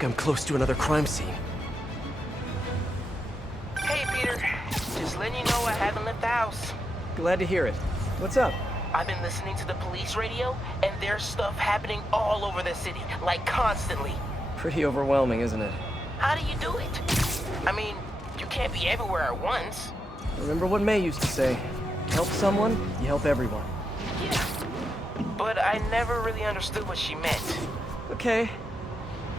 think I'm close to another crime scene. Hey, Peter. Just letting you know I haven't left the house. Glad to hear it. What's up? I've been listening to the police radio, and there's stuff happening all over the city, like constantly. Pretty overwhelming, isn't it? How do you do it? I mean, you can't be everywhere at once. Remember what May used to say, help someone, you help everyone. Yeah. But I never really understood what she meant. Okay.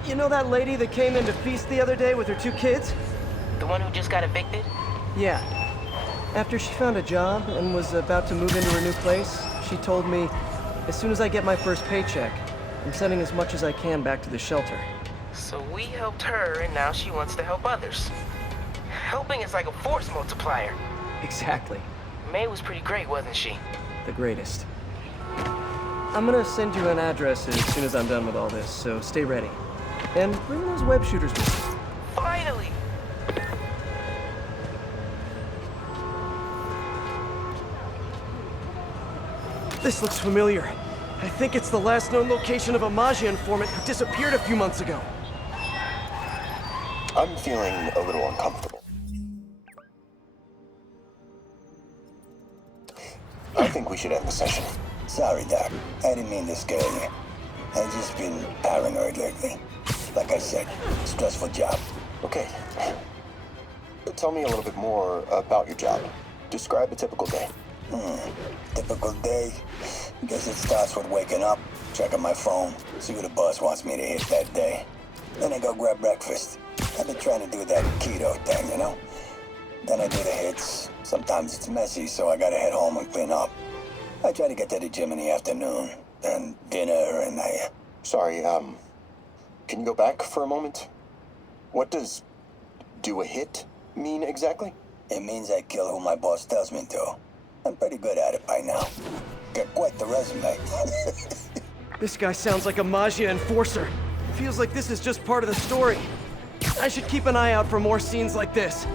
You know that lady that came in to feast the other day with her 2 kids? The one who just got evicted? Yeah. After she found a job and was about to move into her new place, she told me, as soon as I get my first paycheck, I'm sending as much as I can back to the shelter. So we helped her, and now she wants to help others. Helping is like a force multiplier. Exactly. May was pretty great, wasn't she? The greatest. I'm gonna send you an address as soon as I'm done with all this, so stay ready. And bring those web shooters with you. Finally! This looks familiar. I think it's the last known location of a Maggia informant who disappeared a few months ago. I'm feeling a little uncomfortable. I think we should end the session. Sorry, Doc. I didn't mean to scare you. I've just been paranoid lately. Like I said, stressful job. Okay. Tell me a little bit more about your job. Describe a typical day. Typical day? Guess it starts with waking up, checking my phone, see what the boss wants me to hit that day. Then I go grab breakfast. I've been trying to do that keto thing, you know? Then I do the hits. Sometimes it's messy, so I gotta head home and clean up. I try to get to the gym in the afternoon, then dinner, and Sorry, can you go back for a moment? What does do a hit mean exactly? It means I kill who my boss tells me to. I'm pretty good at it by now. Got quite the resume. This guy sounds like a Maggia enforcer. Feels like this is just part of the story. I should keep an eye out for more scenes like this.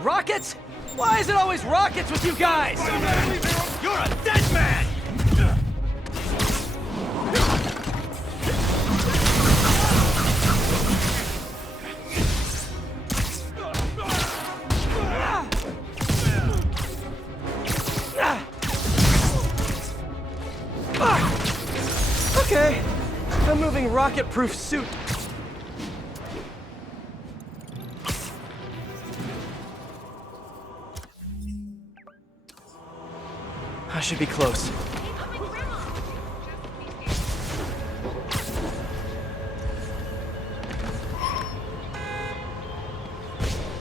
Rockets? Why is it always rockets with you guys? You're a dead man! Okay, a moving rocket-proof suit. I should be close.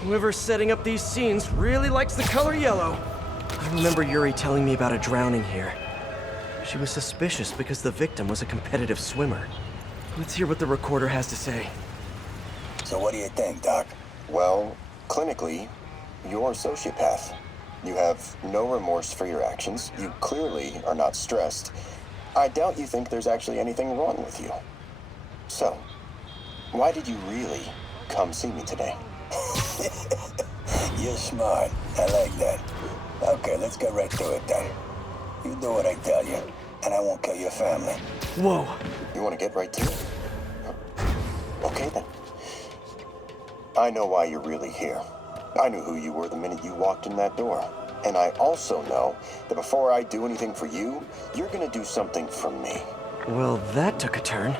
Whoever's setting up these scenes really likes the color yellow. I remember Yuri telling me about a drowning here. She was suspicious because the victim was a competitive swimmer. Let's hear what the recorder has to say. So what do you think, Doc? Well, clinically, you're a sociopath. You have no remorse for your actions. You clearly are not stressed. I doubt you think there's actually anything wrong with you. So, why did you really come see me today? You're smart. I like that. Okay, let's get right to it then. You do what I tell you, and I won't kill your family. Whoa. You want to get right to it? Okay then. I know why you're really here. I knew who you were the minute you walked in that door. And I also know that before I do anything for you, you're gonna do something for me. Well, that took a turn.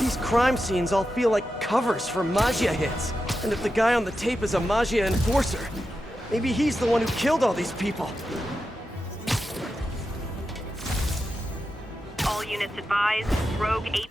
These crime scenes all feel like covers for Maggia hits. And if the guy on the tape is a Maggia enforcer, maybe he's the one who killed all these people. All units advised, Rogue 8.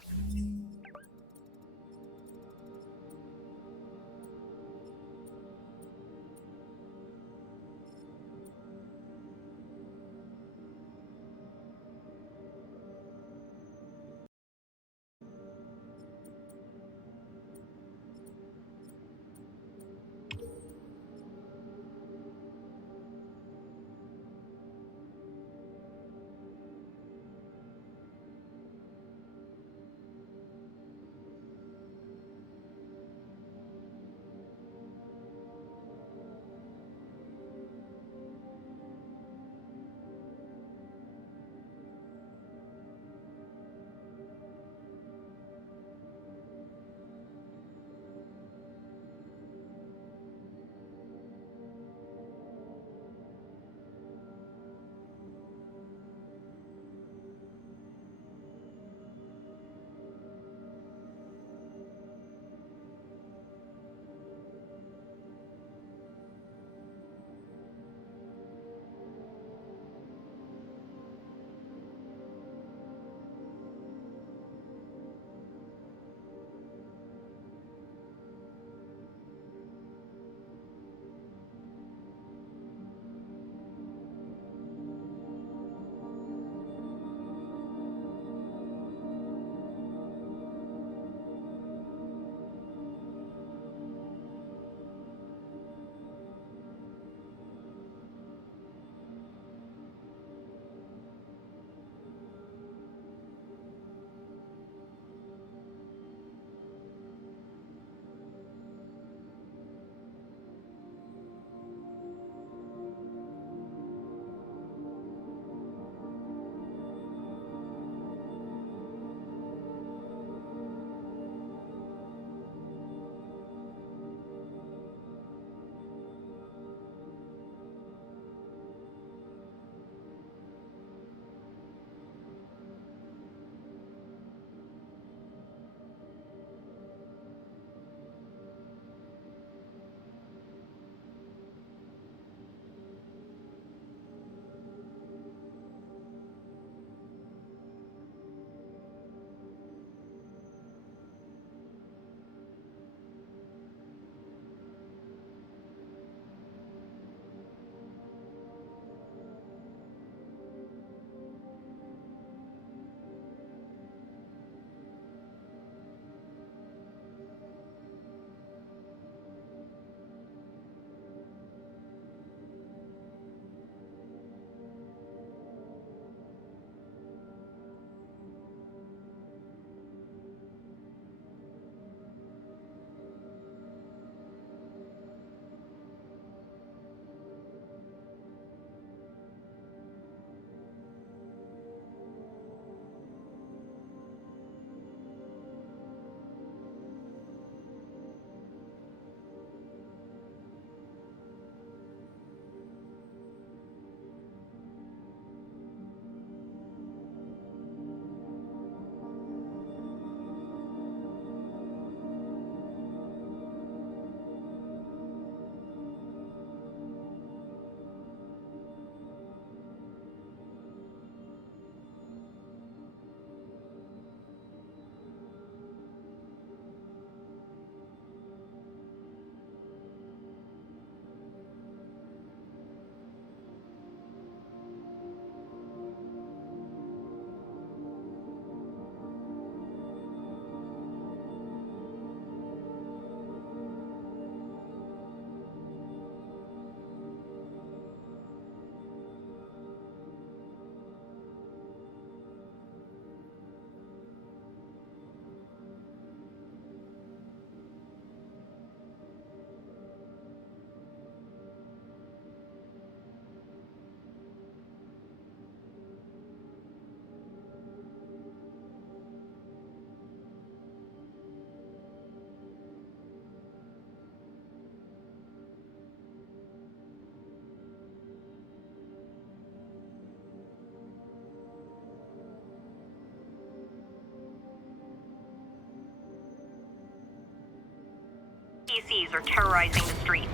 PCs are terrorizing the streets.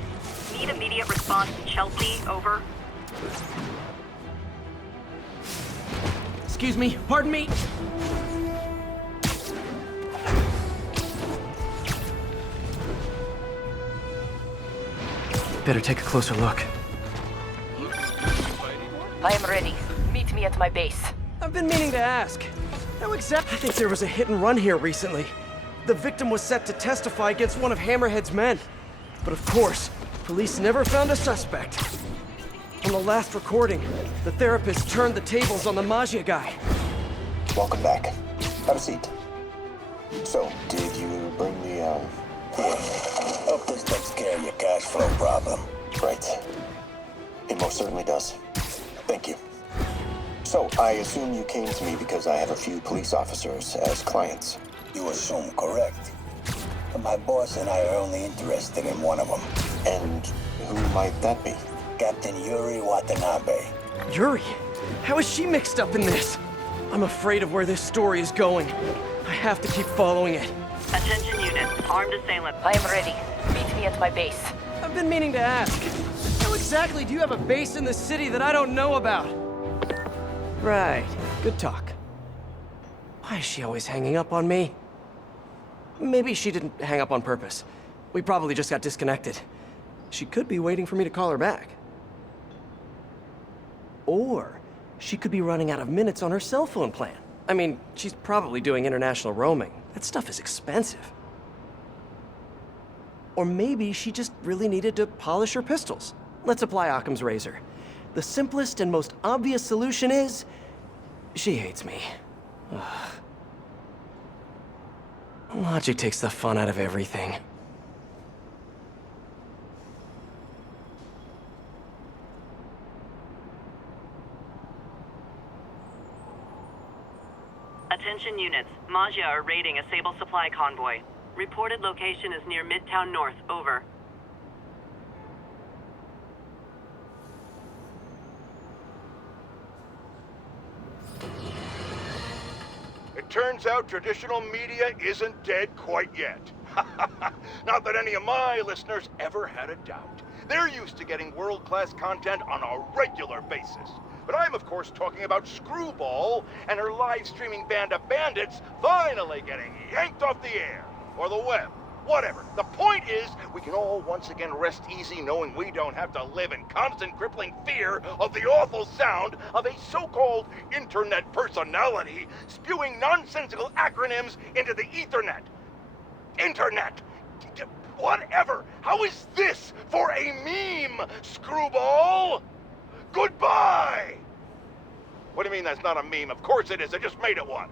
Need immediate response to Chelsea, over. Excuse me, pardon me. Better take a closer look. I am ready. Meet me at my base. I've been meaning to ask. How exactly? I think there was a hit and run here recently. The victim was set to testify against one of Hammerhead's men. But of course, police never found a suspect. On the last recording, the therapist turned the tables on the Maggia guy. Welcome back. Have a seat. So, did you bring the, Yeah. Hope this takes care of your cash flow problem. Right. It most certainly does. Thank you. So, I assume you came to me because I have a few police officers as clients. You assume correct. But my boss and I are only interested in one of them. And who might that be? Captain Yuri Watanabe. Yuri? How is she mixed up in this? I'm afraid of where this story is going. I have to keep following it. Attention units, armed assailant. I am ready. Meet me at my base. I've been meaning to ask. How exactly do you have a base in the city that I don't know about? Right. Good talk. Why is she always hanging up on me? Maybe she didn't hang up on purpose. We probably just got disconnected. She could be waiting for me to call her back. Or she could be running out of minutes on her cell phone plan. I mean, she's probably doing international roaming. That stuff is expensive. Or maybe she just really needed to polish her pistols. Let's apply Occam's razor. The simplest and most obvious solution is... she hates me. Ugh. Logic takes the fun out of everything. Attention units, Maggia are raiding a Sable supply convoy. Reported location is near Midtown North, over. It turns out traditional media isn't dead quite yet. Not that any of my listeners ever had a doubt. They're used to getting world-class content on a regular basis. But I'm, of course, talking about Screwball and her live-streaming band of bandits finally getting yanked off the air, or the web, whatever. The point is, we can all once again rest easy knowing we don't have to live in constant crippling fear of the awful sound of a so-called internet personality spewing nonsensical acronyms into the Ethernet. Internet! Whatever! How is this for a meme, Screwball? Goodbye! What do you mean that's not a meme? Of course it is, I just made it one.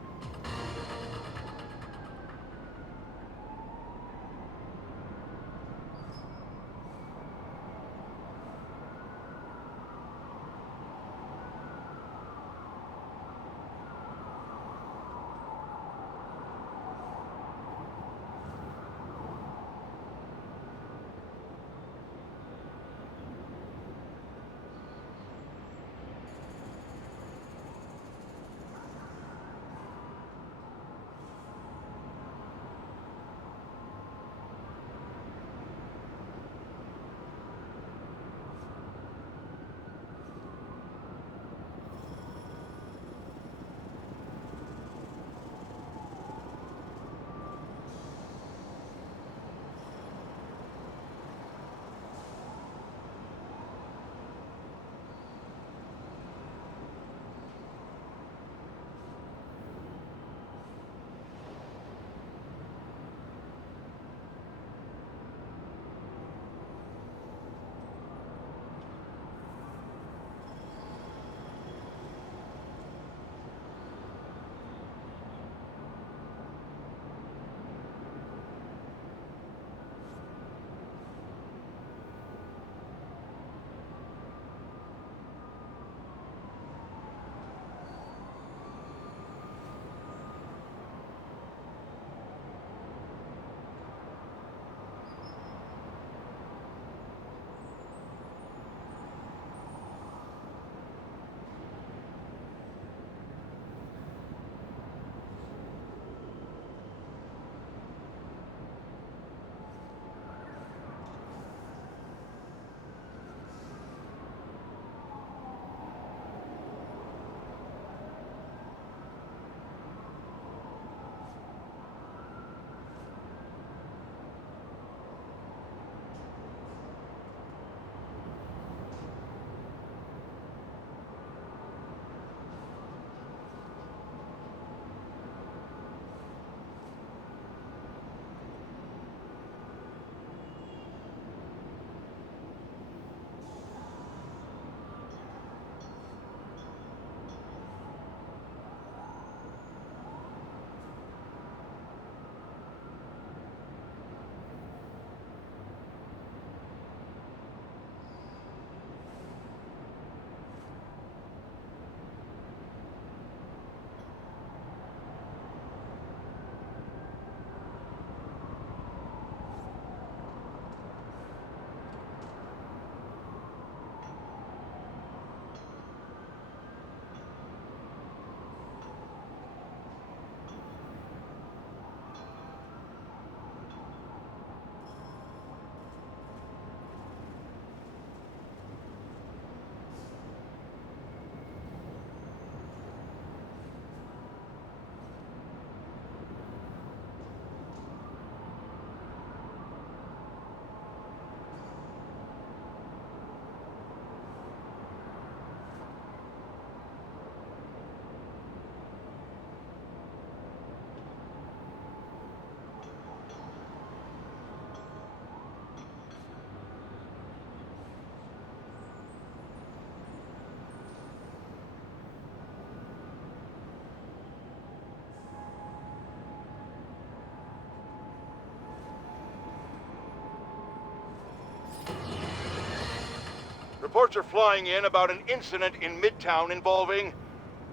Reports are flying in about an incident in Midtown involving,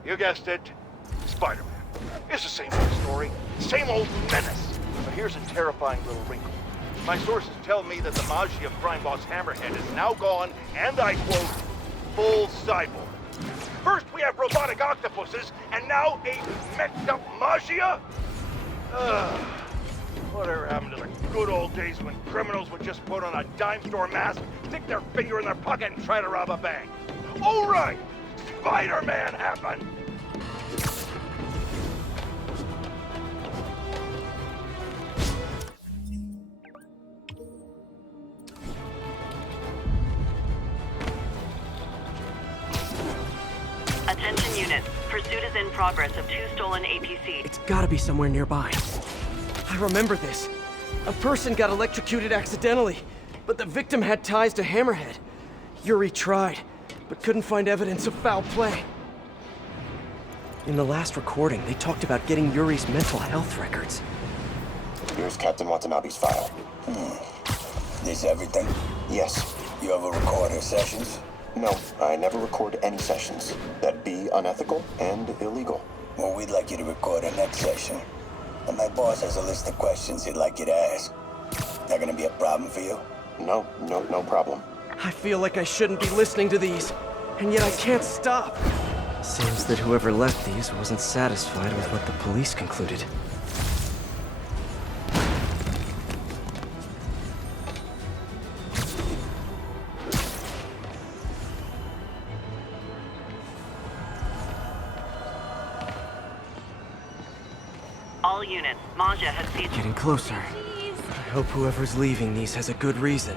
you guessed it, Spider-Man. It's the same old story, same old menace. But here's a terrifying little wrinkle. My sources tell me that the Maggia crime boss Hammerhead is now gone, and I quote, full cyborg. First we have robotic octopuses, and now a messed up Maggia? Whatever happened to the good old days when criminals would just put on a dime store mask, stick their finger in their pocket, and try to rob a bank? All right, Spider-Man happened. Attention units. Pursuit is in progress of 2 stolen APCs. It's gotta be somewhere nearby. I remember this. A person got electrocuted accidentally, but the victim had ties to Hammerhead. Yuri tried, but couldn't find evidence of foul play. In the last recording, they talked about getting Yuri's mental health records. Here's Captain Watanabe's file. This everything? Yes. You ever record her sessions? No, I never record any sessions. That'd be unethical and illegal. Well, we'd like you to record our next session. And my boss has a list of questions he'd like you to ask. That gonna be a problem for you? No problem. I feel like I shouldn't be listening to these, and yet I can't stop. Seems that whoever left these wasn't satisfied with what the police concluded. All units. Maggia has seized... Getting closer. But I hope whoever's leaving these has a good reason.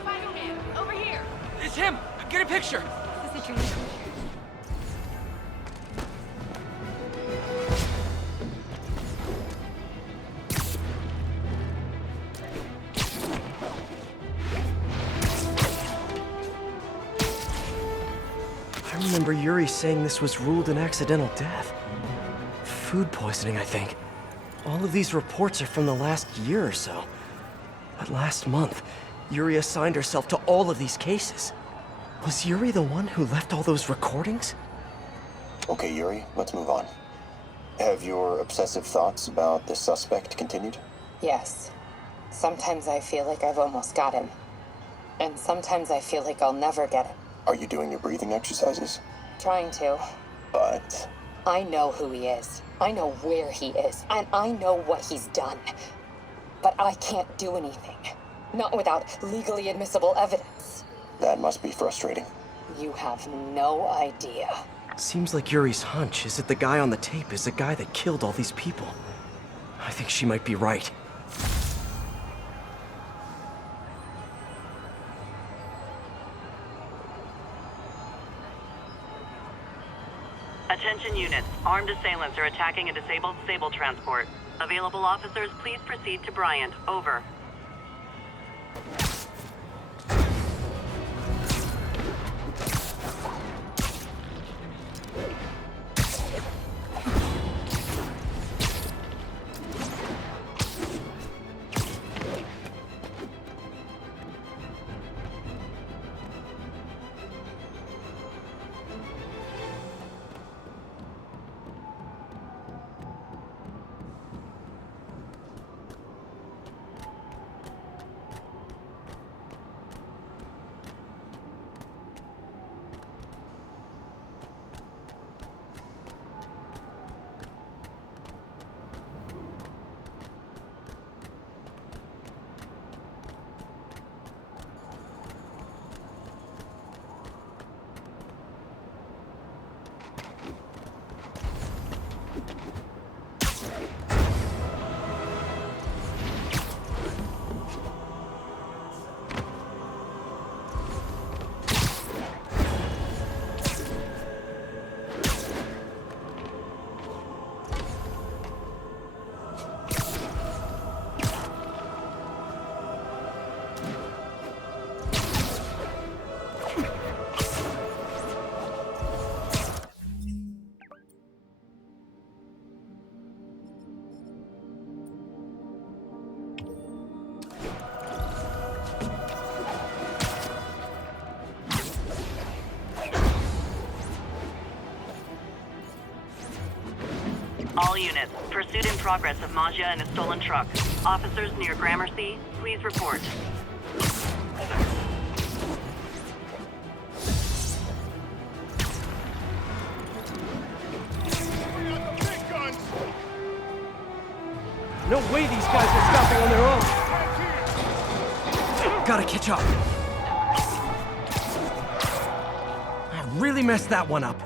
Spider-Man, over here! It's him! Get a picture! This is your new... I remember Yuri saying this was ruled an accidental death. Food poisoning, I think. All of these reports are from the last year or so. But last month, Yuri assigned herself to all of these cases. Was Yuri the one who left all those recordings? Okay, Yuri, let's move on. Have your obsessive thoughts about the suspect continued? Yes. Sometimes I feel like I've almost got him. And sometimes I feel like I'll never get him. Are you doing your breathing exercises? Trying to. But... I know who he is. I know where he is. And I know what he's done. But I can't do anything. Not without legally admissible evidence. that must be frustrating. You have no idea. Seems like Yuri's hunch is that the guy on the tape is the guy that killed all these people. I think she might be right. Attention units. Armed assailants are attacking a disabled Sable transport. Available officers, please proceed to Bryant. Over. All units, pursuit in progress of Magia in a stolen truck. Officers near Gramercy, please report. No way these guys are stopping on their own! Gotta catch up. I really messed that one up.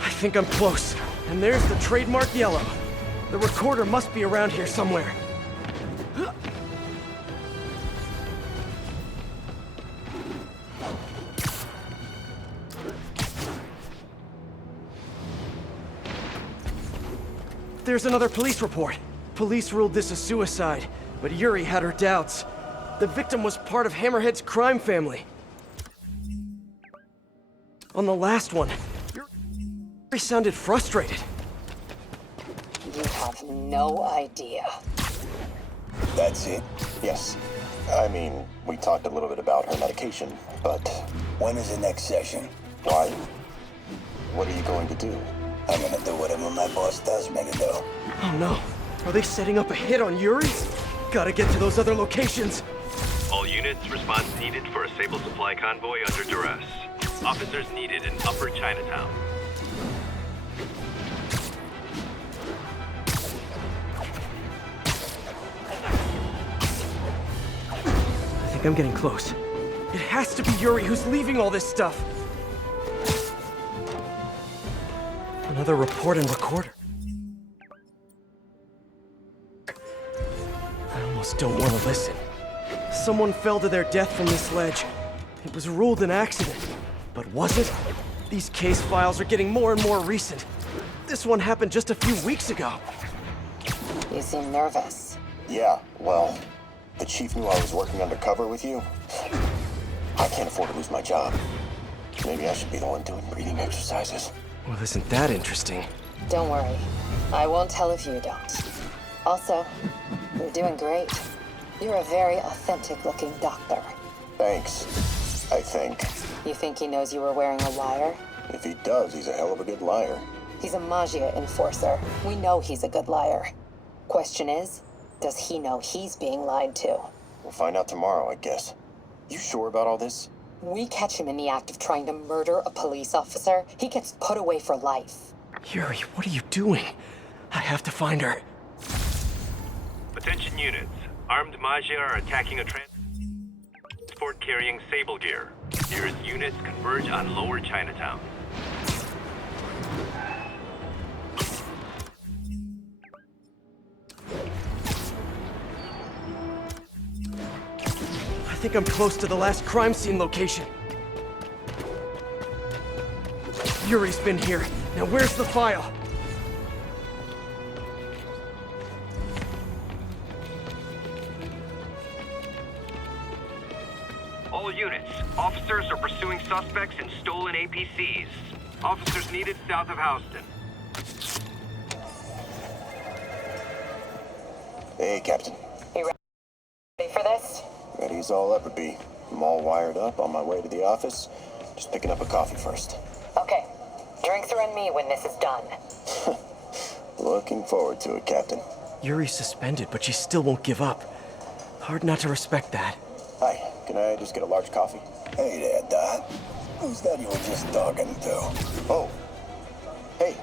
I think I'm close. And there's the trademark yellow. The recorder must be around here somewhere. There's another police report. Police ruled this a suicide, but Yuri had her doubts. The victim was part of Hammerhead's crime family. On the last one, Yuri sounded frustrated. You have no idea. That's it? Yes. I mean, we talked a little bit about her medication, but When is the next session? why? What are you going to do? I'm gonna do whatever my boss tells me to do. Oh no. Are they setting up a hit on Yuri? Gotta get to those other locations. All units, response needed for a Sable Supply convoy under duress. Officers needed in Upper Chinatown. I think I'm getting close. It has to be Yuri who's leaving all this stuff. Another report and recorder. I almost don't want to listen. Someone fell to their death from this ledge. It was ruled an accident. But was it? These case files are getting more and more recent. This one happened just a few weeks ago. You seem nervous. Yeah, well, the chief knew I was working undercover with you. I can't afford to lose my job. Maybe I should be the one doing breathing exercises. Well, isn't that interesting? Don't worry. I won't tell if you don't. Also, you're doing great. You're a very authentic-looking doctor. Thanks, I think. You think he knows you were wearing a wire? If he does, he's a hell of a good liar. He's a Magia enforcer. We know he's a good liar. Question is, does he know he's being lied to? We'll find out tomorrow, I guess. You sure about all this? We catch him in the act of trying to murder a police officer, he gets put away for life. Yuri, what are you doing? I have to find her. Attention units. Armed Magia are attacking a transport carrying Sable gear. Nearest units converge on Lower Chinatown. I think I'm close to the last crime scene location. Yuri's been here. Now where's the file? All units. Officers are pursuing suspects in stolen APCs. Officers needed south of Houston. Hey, Captain. You ready for this? Ready as I'll ever be. I'm all wired up on my way to the office. Just picking up a coffee first. Okay. Drinks are on me when this is done. Looking forward to it, Captain. Yuri's suspended, but she still won't give up. Hard not to respect that. Hi, can I just get a large coffee? Hey there, Dot. Who's that you were just talking to? Oh. Hey.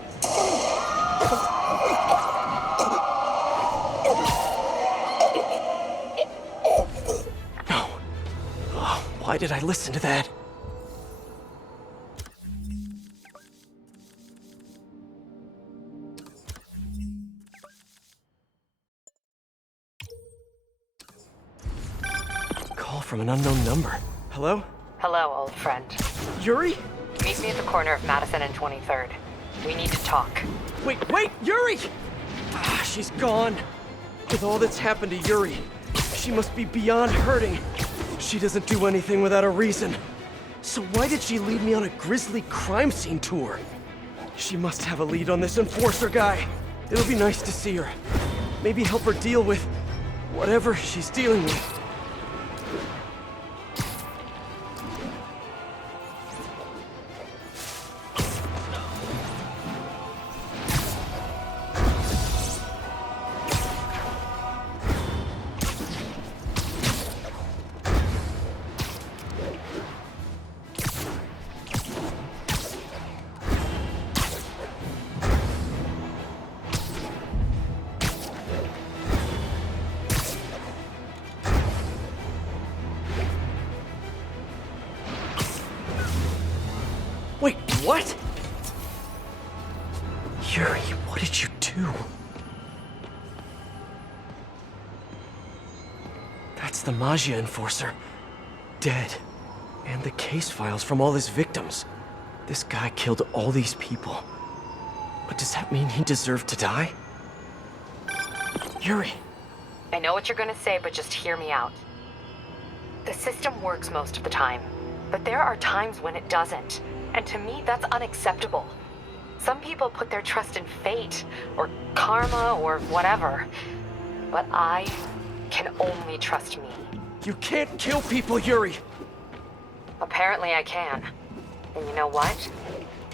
No. Oh, why did I listen to that? Call from an unknown number. Hello? Hello, old friend. Yuri? Meet me at the corner of Madison and 23rd. We need to talk. Wait, Yuri! Ah, she's gone. With all that's happened to Yuri, she must be beyond hurting. She doesn't do anything without a reason. So why did she lead me on a grisly crime scene tour? She must have a lead on this enforcer guy. It'll be nice to see her. Maybe help her deal with whatever she's dealing with. Wait, what? Yuri, what did you do? That's the Maggia enforcer. Dead. And the case files from all his victims. This guy killed all these people. But does that mean he deserved to die? Yuri. I know what you're gonna say, but just hear me out. The system works most of the time, but there are times when it doesn't. And to me, that's unacceptable. Some people put their trust in fate, or karma, or whatever. But I can only trust me. You can't kill people, Yuri! Apparently I can. And you know what?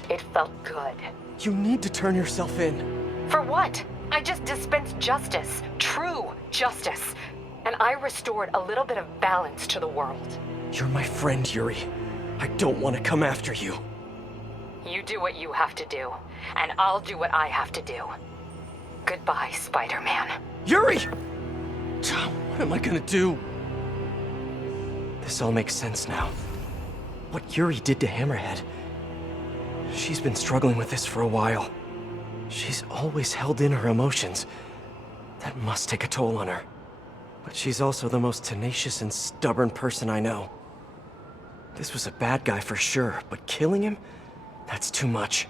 It felt good. You need to turn yourself in. For what? I just dispensed justice. True justice. And I restored a little bit of balance to the world. You're my friend, Yuri. I don't want to come after you. You do what you have to do, and I'll do what I have to do. Goodbye, Spider-Man. Yuri! What am I gonna do? This all makes sense now. What Yuri did to Hammerhead. She's been struggling with this for a while. She's always held in her emotions. That must take a toll on her. But she's also the most tenacious and stubborn person I know. This was a bad guy for sure, but killing him? That's too much.